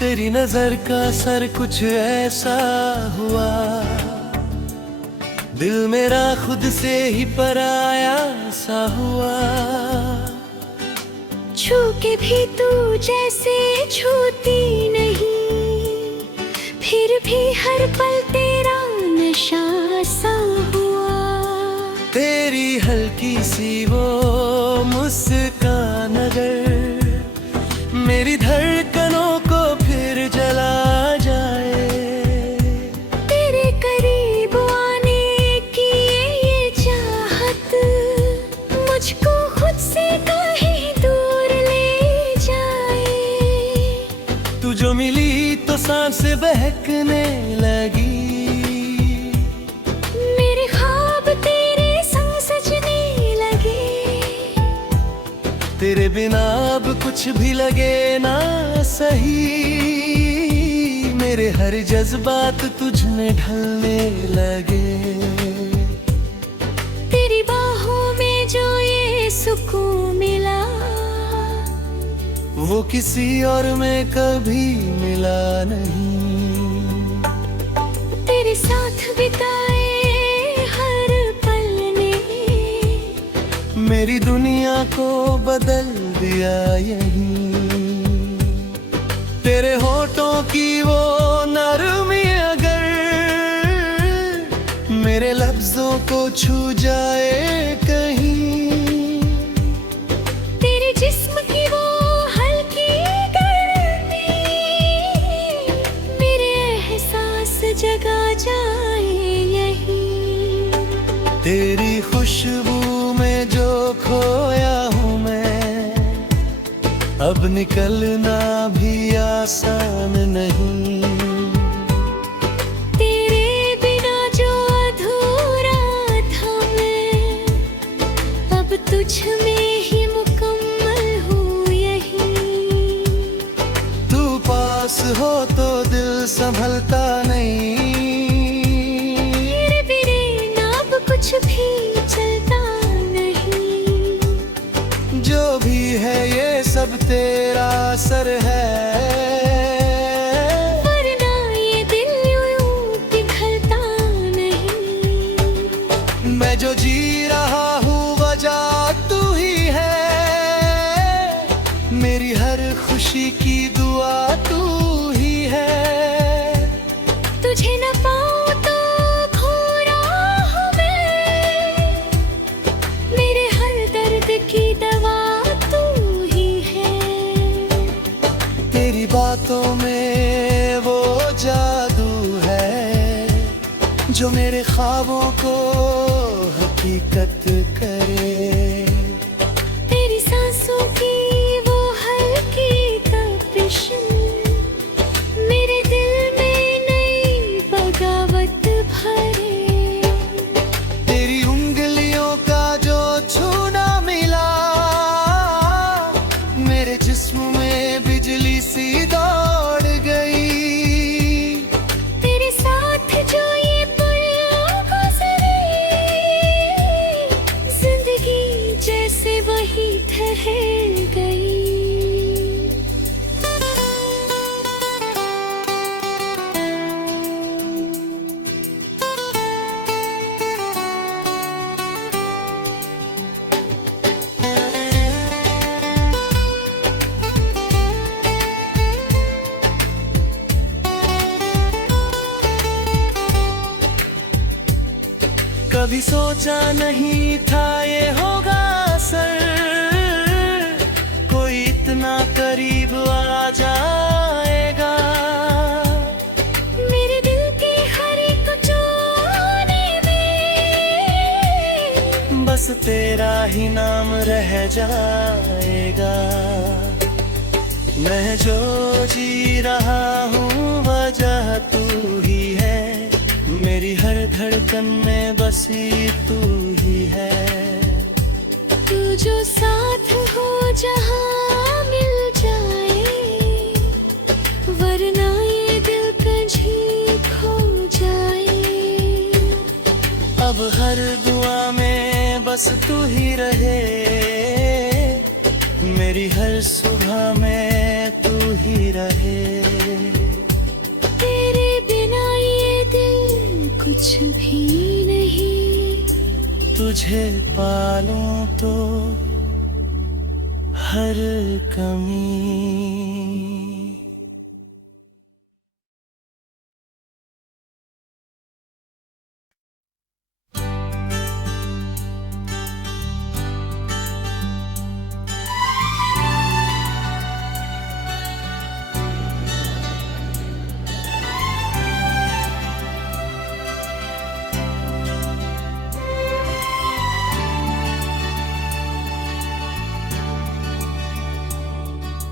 तेरी नजर का असर कुछ ऐसा हुआ, दिल मेरा खुद से ही पराया सा हुआ। छू के भी तू जैसे छूती नहीं, फिर भी हर पल तेरा नशा सा हुआ। तेरी हल्की सी वो मुस्कान अगर मेरी धड़कनों को फिर जला जाए, तेरे करीब आने की ये चाहत मुझको खुद से कहीं दूर ले जाए। तू जो मिली तो सांस बहकने लगी, मेरे ख्वाब तेरे संग सजने लगे। तेरे बिना अब कुछ भी लगे ना सही, मेरे हर जज्बात तुझ में ढलने लगे। तेरी बाहों में जो ये सुकून मिला, वो किसी और में कभी मिला नहीं। तेरे साथ बिताए हर पल ने मेरी दुनिया को बदल दिया यहीं। तेरे होठों की वो नरमी अगर मेरे लफ्जों को छू जाए कहीं, तेरे जिस्म की वो हल्की गर्मी मेरे एहसास जगा जाए यहीं। तेरी खुशबू में जो खोया हूँ मैं, अब निकलना भी आसान नहीं। तेरे बिना जो अधूरा था मैं, अब तुझ में ही मुकम्मल हूँ यहीं। तू पास हो तो दिल संभलता नहीं, तेरे बिना अब कुछ भी चलता नहीं। जो भी है ये सब तेरा असर है, वरना ये दिल यूं पिघलता नहीं। मैं जो जी रहा हूँ वजह तू ही है, मेरी हर खुशी की दुआ तू ही है। तुझे न पाऊं तो खो रहा हूँ मैं, मेरे हर दर्द की दवा तू ही है। तेरी बातों में वो जादू है जो मेरे ख्वाबों को हकीकत करे। तेरी सांसों की वो हल्की तपिश मेरे दिल में नई बगावत भरे। तेरी उंगलियों का जो छूना मिला, मेरे जिस्म में बिजली सी दौड़ गई। तेरे साथ जो ये पल गुजरे, जिंदगी जैसे वही ठहर गई। कभी सोचा नहीं था ये होगा असर, कोई इतना करीब आ जाएगा। मेरे दिल के हर एक कोने में बस तेरा ही नाम रह जाएगा। मैं जो जी रहा हूँ वजह तू ही है, मेरी हर धड़कन में बसी तू ही है। तू जो साथ हो जहाँ मिल जाए, वरना ये दिल कहीं खो जाए। अब हर दुआ में बस तू ही रहे, मेरी हर सुबह में तू ही रहे। तेरे बिना ये दिल कुछ भी नहीं, तुझे पालूं तो हर कमी।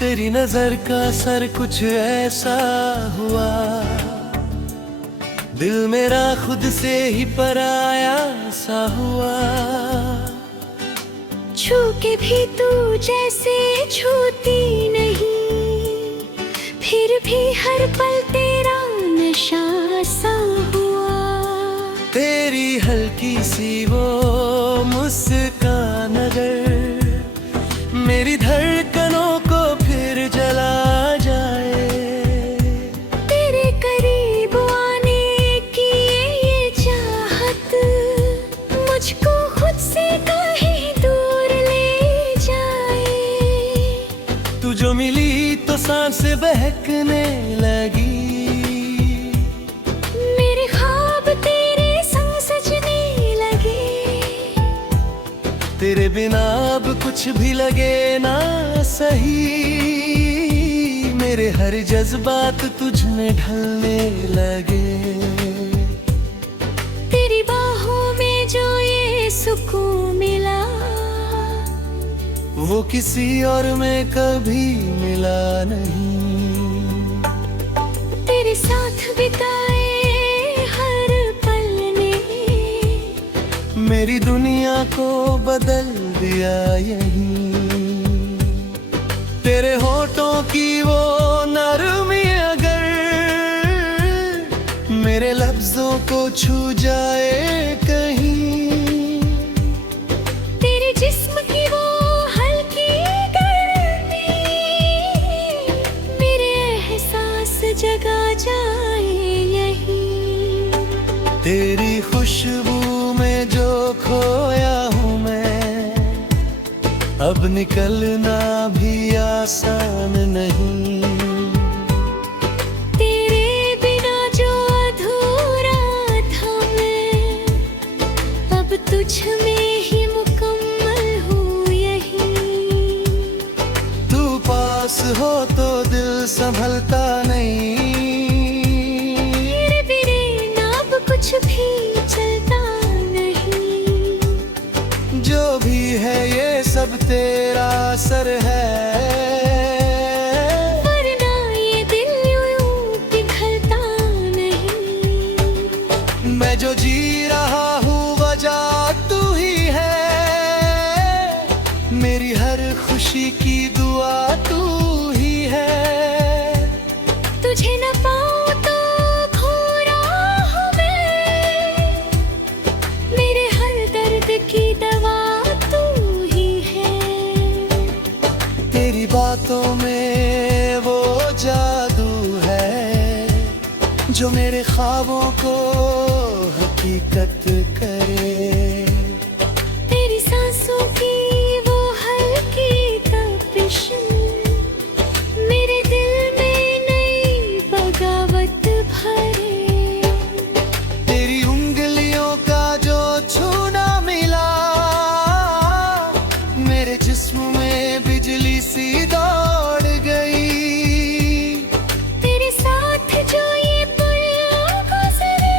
तेरी नजर का असर कुछ ऐसा हुआ, दिल मेरा खुद से ही पराया सा हुआ। छू के भी तू जैसे छूती नहीं, फिर भी हर पल तेरा नशा सा हुआ। तेरी हल्की सी वो मुस्कान अगर मेरी धड़कनों को फिर जला जाए। तेरे करीब आने की ये चाहत मुझको खुद से कहीं दूर ले जाए। तू जो मिली तो सांस बहकने लगी, मेरे ख्वाब तेरे संग सजने लगे। तेरे बिना अब कुछ भी लगे ना सही, मेरे हर जज्बात तुझ में ढलने लगे। तेरी बाहों में जो ये सुकून मिला, वो किसी और में कभी मिला नहीं। तेरे साथ बिताए हर पल ने मेरी दुनिया को बदल दिया यही। तेरे होठों की वो नरमी अगर मेरे लफ्जों को छू जाए कहीं। तेरे जिस्म की वो हल्की गर्मी मेरे एहसास जगा जाए यहीं। तेरी खुशबू में जो खोया हूँ मैं, अब निकलना भी आसान नहीं। तेरे बिना जो अधूरा था मैं, अब तुझ में ही मुकम्मल हूँ यहीं। तू पास हो तो दिल संभलता नहीं, तेरे बिना अब कुछ भी चलता नहीं। जो भी है ये सब तेरा असर है, वरना ये दिल यूं पिघलता नहीं। मैं जो जी रहा हूँ वजह तू ही है, मेरी हर खुशी की दुआ तू ही है। तुझे न पाऊं तो खो रहा हूँ मैं, मेरे हर दर्द की दवा तू ही है। तेरी बातों में वो जादू है, जो मेरे ख्वाबों को हकीकत करे। तेरी सांसों की वो हल्की तपिश मेरे दिल में नई बगावत भरे। तेरी उंगलियों का जो छूना मिला, मेरे जिस्म में बिजली सी दौड़ गई। तेरे साथ जो ये पल गुजरे,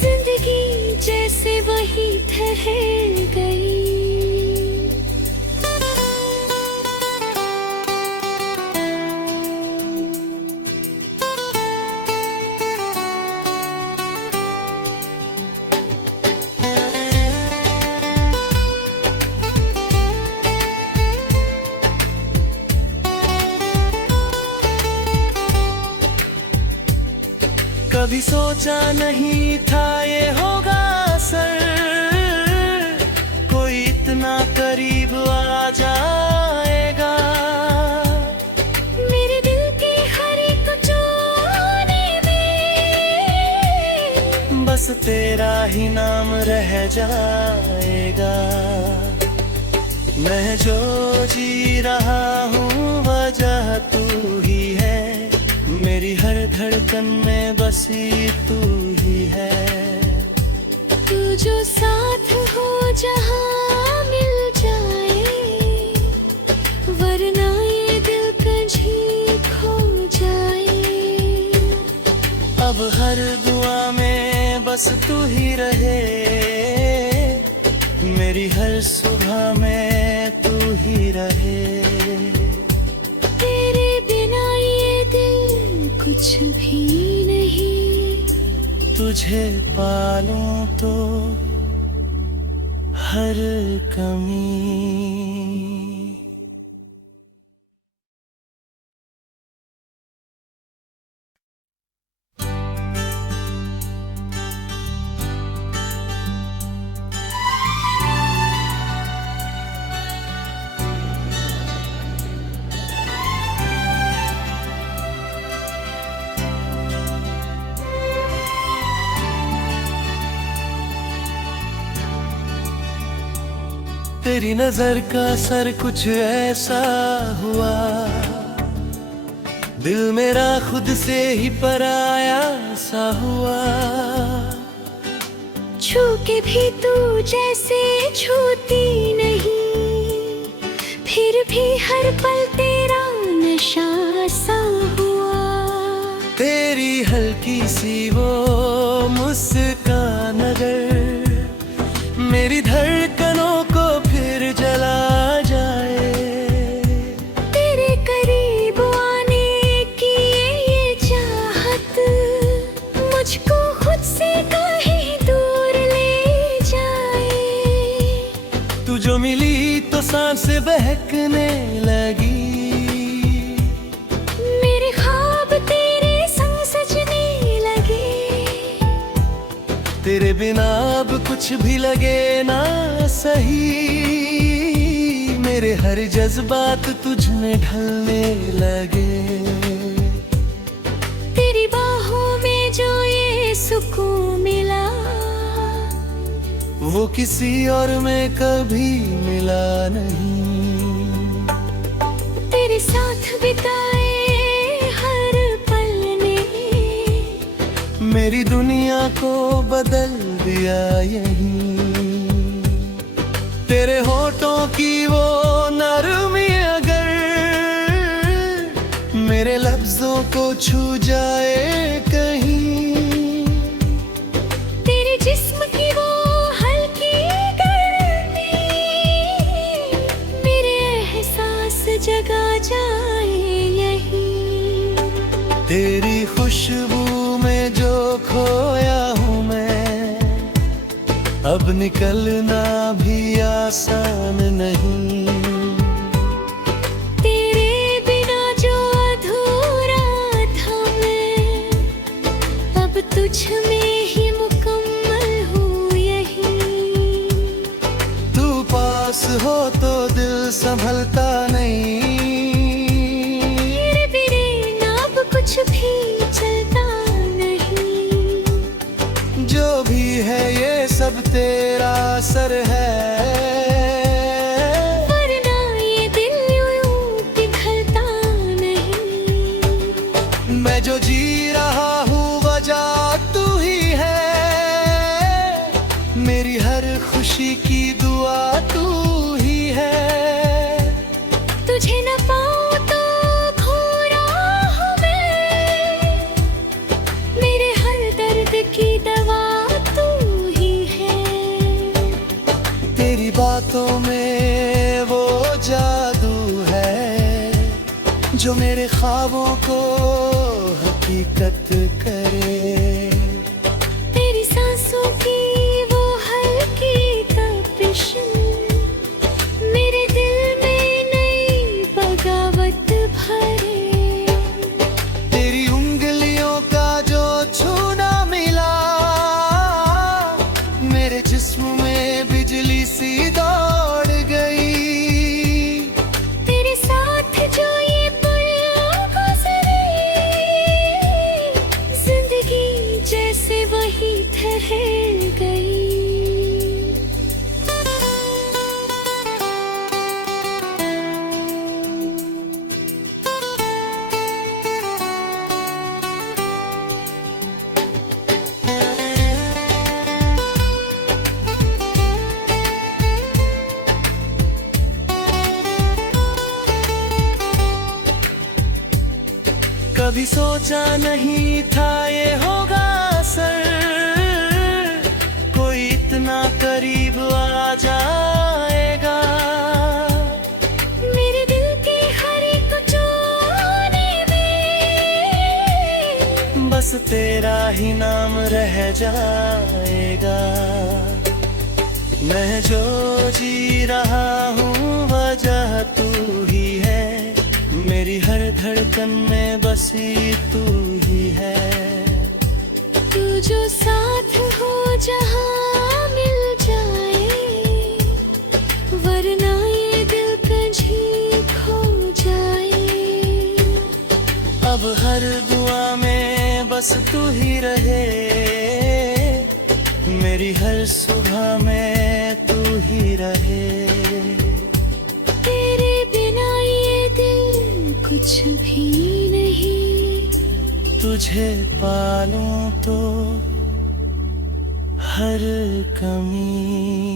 जिंदगी जैसे वही ठहर गई। कभी सोचा नहीं था ये होगा असर, कोई इतना करीब आ तेरा ही नाम रह जाएगा। मैं जो जी रहा हूँ वजह तू ही है, मेरी हर धड़कन में बसी तू ही है। तू जो साथ हो जहाँ मिल जाए, वरना ये दिल कहीं खो जाए। अब हर दुआ में बस तू ही रहे, मेरी हर सुबह में तू ही रहे। तेरे बिना ये दिल कुछ भी नहीं, तुझे पालूं तो हर कमी। तेरी नजर का असर कुछ ऐसा हुआ, दिल मेरा खुद से ही पराया सा हुआ। छू के भी तू जैसे छूती नहीं, फिर भी हर पल तेरा नशा सा हुआ। तेरी हल्की सी वो मुस्कान अगर मेरी धड़कनों को फिर जला जाए। तेरे करीब आने की ये चाहत मुझको खुद से कहीं दूर ले जाए। तू जो मिली तो सांस बहकने लगी, मेरे ख्वाब तेरे संग सजने लगे। तेरे बिना अब कुछ भी लगे ना सही, मेरे हर जज्बात तुझ में ढलने लगे। तेरी बाहों में जो ये सुकून मिला, वो किसी और में कभी मिला नहीं। तेरे साथ बिताए हर पल ने मेरी दुनिया को बदल दिया यही। तेरे होठों की वो नरमी अगर मेरे लफ्जों को छू जाए कहीं। तेरे जिस्म की वो हल्की गर्मी मेरे एहसास जगा जाए यहीं। तेरी खुशबू में जो खोया हूँ मैं, अब निकलना भी आसान नहीं। तेरे बिना जो अधूरा था मैं, अब तुझ में ही मुकम्मल हूँ यहीं। तू पास हो तो दिल संभलता नहीं, तेरे बिना अब कुछ भी चलता नहीं। जो भी है ये सब तेरा असर है, वरना ये दिल यूं पिघलता नहीं। मैं जो जी रहा हूँ वजह तू ही है, मेरी हर खुशी की दुआ तू ही है। तुझे न पाऊं तो खो रहा हूँ मैं, मेरे हर दर्द की दवा तू ही है। तेरी बातों में वो जादू है, जो मेरे ख्वाबों को हकीकत करे। तेरी सांसों की वो हल्की तपिश मेरे दिल में नई बगावत भरे। तेरी उंगलियों का जो छूना मिला, मेरे जिस्म में बिजली सी दौड़ गई। तेरे साथ जो ये पल गुजरे, जिंदगी जैसे वही ठहरे। कभी सोचा नहीं था ये होगा असर, कोई इतना करीब आ जाएगा। मेरे दिल के हर एक कोने में बस तेरा ही नाम रह जाएगा। मैं जो जी रहा हूँ वजह तू ही है, मेरी हर धड़कन में बसी तू ही है। तू जो साथ हो जहाँ मिल जाए, वरना ये दिल कहीं खो जाए। अब हर दुआ में बस तू ही रहे, मेरी हर सुबह में तू ही रहे। तेरे बिना ये दिल कुछ भी नहीं, तुझे पालूं तो हर कमी